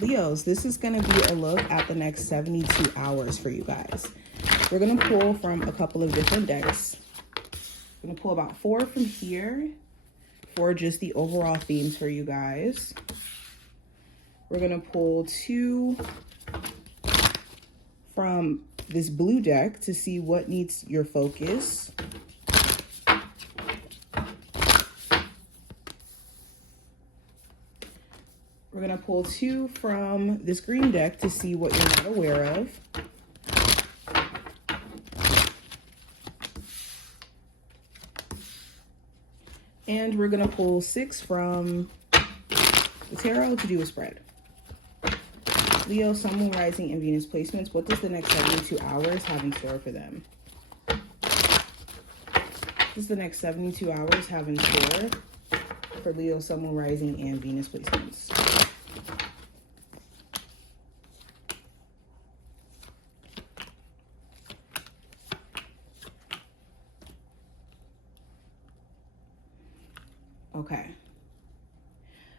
Leos, this is going to be a look at the next 72 hours for you guys. We're going to pull from a couple of different decks. I'm going to pull about 4 from here for just the overall themes for you guys. We're going to pull 2 from this blue deck to see what needs your focus. We're going to pull 2 from this green deck to see what you're not aware of. And we're going to pull 6 from the tarot to do a spread. Leo, Sun, Moon, Rising, and Venus placements. What does the next 72 hours have in store for them? What does the next 72 hours have in store for Leo, Sun, Moon, Rising, and Venus placements? Okay,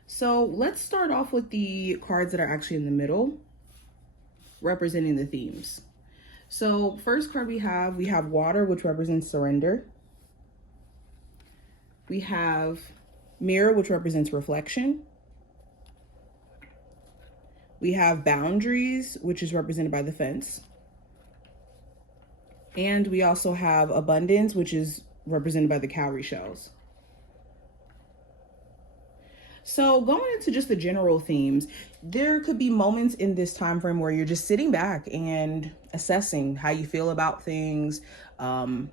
so let's start off with the cards that are actually in the middle, representing the themes. So first card we have water, which represents surrender. We have mirror, which represents reflection. We have boundaries, which is represented by the fence. And we also have abundance, which is represented by the cowrie shells. So going into just the general themes, there could be moments in this time frame where you're just sitting back and assessing how you feel about things, the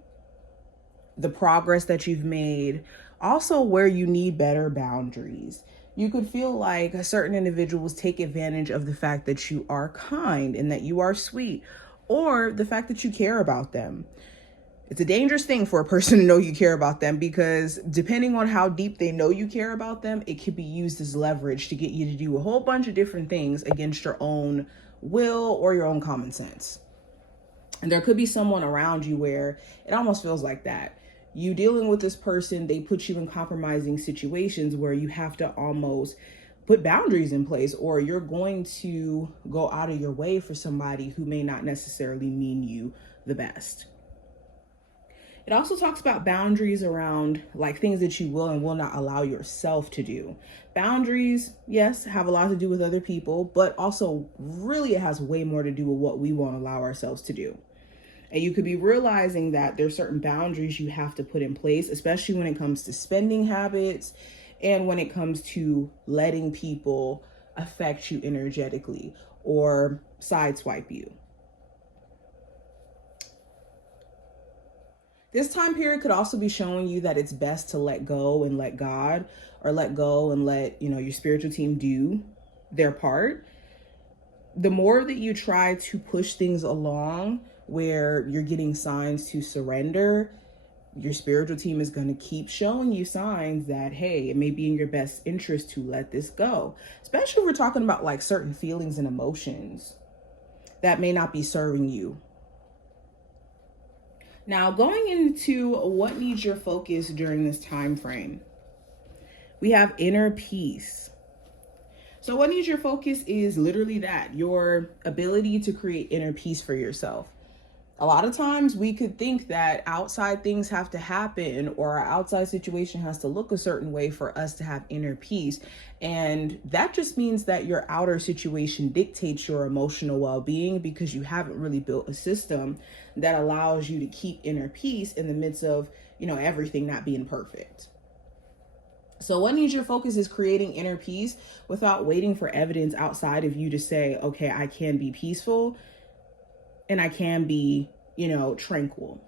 progress that you've made, also where you need better boundaries. You could feel like certain individuals take advantage of the fact that you are kind and that you are sweet, or the fact that you care about them. It's a dangerous thing for a person to know you care about them, because depending on how deep they know you care about them, it could be used as leverage to get you to do a whole bunch of different things against your own will or your own common sense. And there could be someone around you where it almost feels like that. You dealing with this person, they put you in compromising situations where you have to almost put boundaries in place, or you're going to go out of your way for somebody who may not necessarily mean you the best. It also talks about boundaries around like things that you will and will not allow yourself to do. Boundaries, yes, have a lot to do with other people, but also really it has way more to do with what we won't allow ourselves to do. And you could be realizing that there's certain boundaries you have to put in place, especially when it comes to spending habits and when it comes to letting people affect you energetically or sideswipe you. This time period could also be showing you that it's best to let go and let God, or let go and let, your spiritual team do their part. The more that you try to push things along where you're getting signs to surrender, your spiritual team is going to keep showing you signs that, hey, it may be in your best interest to let this go. Especially if we're talking about like certain feelings and emotions that may not be serving you. Now, going into what needs your focus during this time frame, we have inner peace. So what needs your focus is literally that, your ability to create inner peace for yourself. A lot of times we could think that outside things have to happen, or our outside situation has to look a certain way for us to have inner peace. And that just means that your outer situation dictates your emotional well-being, because you haven't really built a system that allows you to keep inner peace in the midst of, everything not being perfect. So what needs your focus is creating inner peace without waiting for evidence outside of you to say, okay, I can be peaceful and I can be, tranquil.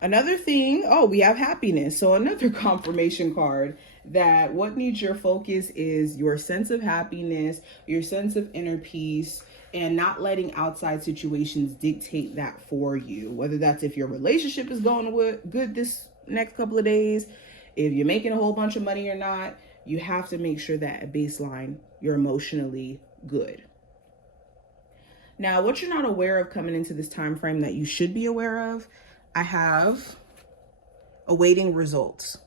Another thing, we have happiness. So another confirmation card that what needs your focus is your sense of happiness, your sense of inner peace, and not letting outside situations dictate that for you. Whether that's if your relationship is going good this next couple of days, if you're making a whole bunch of money or not, you have to make sure that at baseline, you're emotionally good. Now, what you're not aware of coming into this time frame that you should be aware of, I have awaiting results.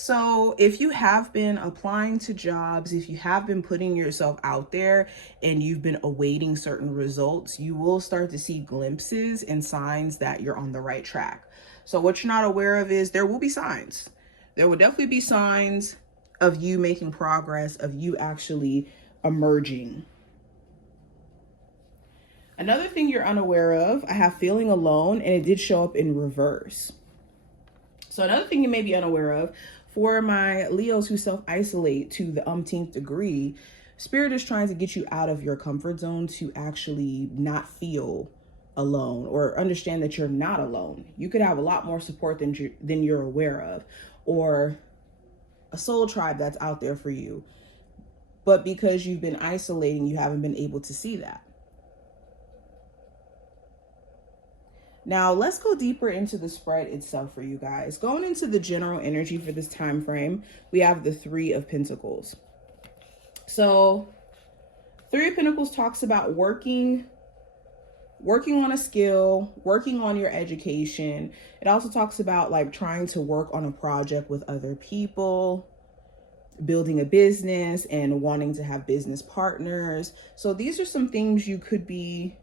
So if you have been applying to jobs, if you have been putting yourself out there and you've been awaiting certain results, you will start to see glimpses and signs that you're on the right track. So what you're not aware of is there will be signs. There will definitely be signs of you making progress, of you actually emerging. Another thing you're unaware of, I have feeling alone, and it did show up in reverse. So another thing you may be unaware of, for my Leos who self-isolate to the umpteenth degree, Spirit is trying to get you out of your comfort zone to actually not feel alone or understand that you're not alone. You could have a lot more support than you're aware of, or a soul tribe that's out there for you. But because you've been isolating, you haven't been able to see that. Now, let's go deeper into the spread itself for you guys. Going into the general energy for this time frame, we have the Three of Pentacles. So, Three of Pentacles talks about working on a skill, working on your education. It also talks about like trying to work on a project with other people, building a business and wanting to have business partners. So these are some things you could be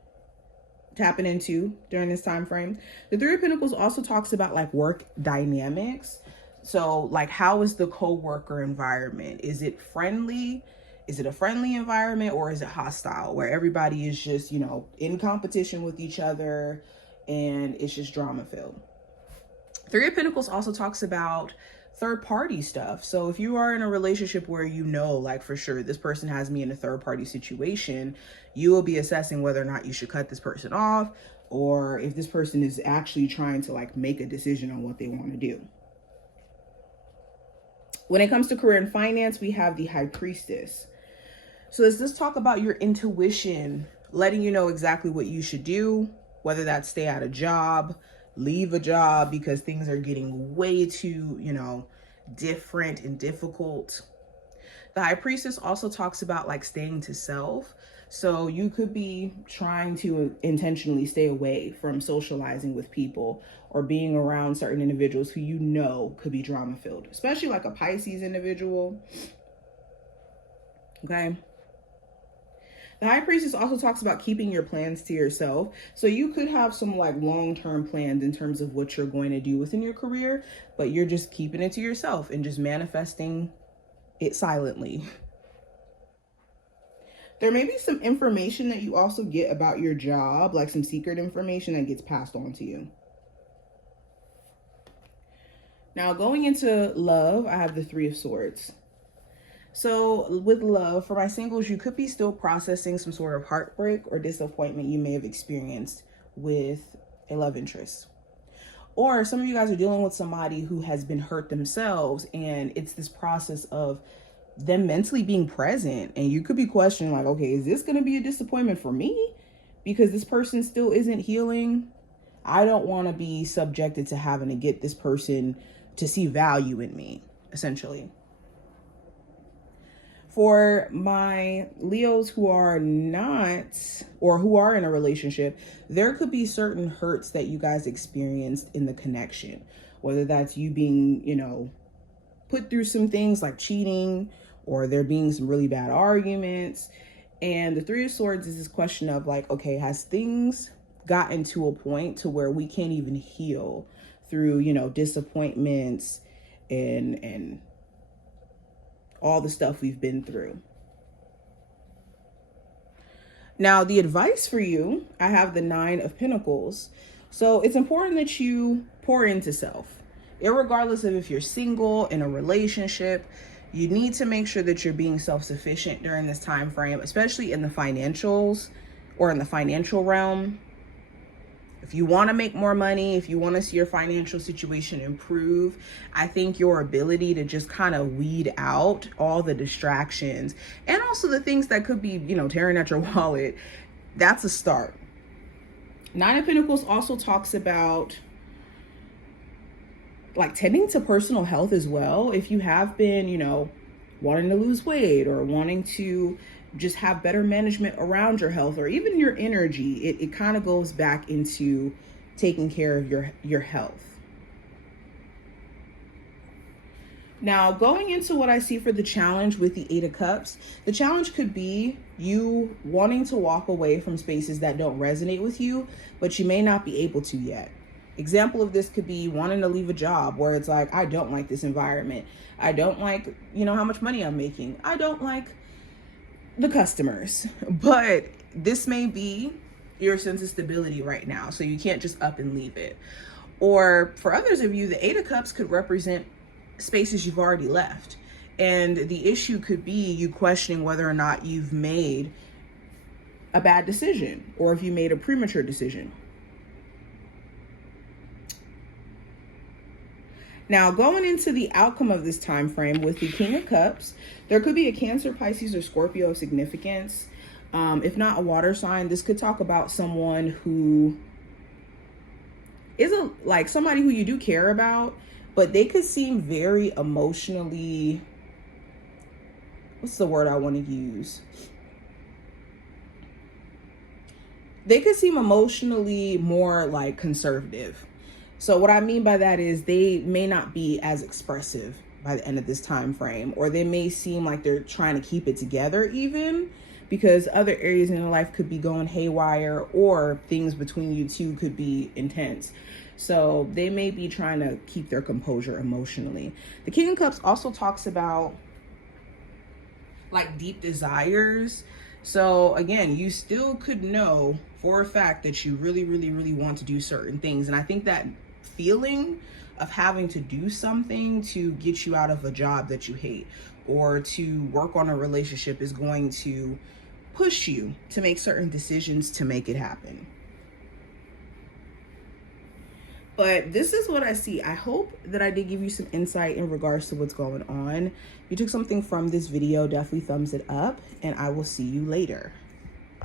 tapping into during this time frame. The Three of Pentacles also talks about like work dynamics. So like, how is the co-worker environment? Is it friendly? Is it a friendly environment, or is it hostile where everybody is just, you know, in competition with each other and it's just drama filled? Three of Pentacles also talks about third party stuff. So if you are in a relationship where you know, like for sure, this person has me in a third party situation, you will be assessing whether or not you should cut this person off, or if this person is actually trying to like make a decision on what they want to do. When it comes to career and finance, we have the High Priestess. So does this talk about your intuition, letting you know exactly what you should do, whether that's stay at a job, leave a job because things are getting way too, you know, different and difficult. The High Priestess also talks about like staying to self. So you could be trying to intentionally stay away from socializing with people or being around certain individuals who you know could be drama filled, especially like a Pisces individual. Okay. The High Priestess also talks about keeping your plans to yourself. So you could have some like long-term plans in terms of what you're going to do within your career, but you're just keeping it to yourself and just manifesting it silently. There may be some information that you also get about your job, like some secret information that gets passed on to you. Now, going into love, I have the Three of Swords. So with love, for my singles, you could be still processing some sort of heartbreak or disappointment you may have experienced with a love interest. Or some of you guys are dealing with somebody who has been hurt themselves, and it's this process of them mentally being present. And you could be questioning like, okay, is this going to be a disappointment for me? Because this person still isn't healing. I don't want to be subjected to having to get this person to see value in me, essentially. For my Leos who are not, or who are in a relationship, there could be certain hurts that you guys experienced in the connection, whether that's you being, you know, put through some things like cheating, or there being some really bad arguments. And the Three of Swords is this question of like, okay, has things gotten to a point to where we can't even heal through, you know, disappointments and all the stuff we've been through? Now, the advice for you, I have the Nine of Pentacles. So it's important that you pour into self, irregardless of if you're single, in a relationship. You need to make sure that you're being self-sufficient during this time frame, especially in the financials or in the financial realm. If you want to make more money, if you want to see your financial situation improve, I think your ability to just kind of weed out all the distractions and also the things that could be, you know, tearing at your wallet, that's a start. Nine of Pentacles also talks about like tending to personal health as well. If you have been, you know, wanting to lose weight or wanting to just have better management around your health or even your energy, it kind of goes back into taking care of your health. Now, going into what I see for the challenge with the Eight of Cups, the challenge could be you wanting to walk away from spaces that don't resonate with you, but you may not be able to yet. Example of this could be wanting to leave a job where it's like, I don't like this environment. I don't like, how much money I'm making. I don't like the customers. But this may be your sense of stability right now, so you can't just up and leave it. Or for others of you, the Eight of Cups could represent spaces you've already left. And the issue could be you questioning whether or not you've made a bad decision or if you made a premature decision. Now, going into the outcome of this time frame with the King of Cups, there could be a Cancer, Pisces, or Scorpio of significance. If not a water sign, this could talk about someone who is like somebody who you do care about, but they could seem very emotionally, what's the word I want to use? They could seem emotionally more like conservative. So what I mean by that is they may not be as expressive by the end of this time frame, or they may seem like they're trying to keep it together even, because other areas in their life could be going haywire, or things between you two could be intense. So they may be trying to keep their composure emotionally. The King of Cups also talks about like deep desires. So again, you still could know for a fact that you really, really, really want to do certain things. And I think that feeling of having to do something to get you out of a job that you hate or to work on a relationship is going to push you to make certain decisions to make it happen. But this is what I see. I hope that I did give you some insight in regards to what's going on. If you took something from this video, definitely thumbs it up, and I will see you later.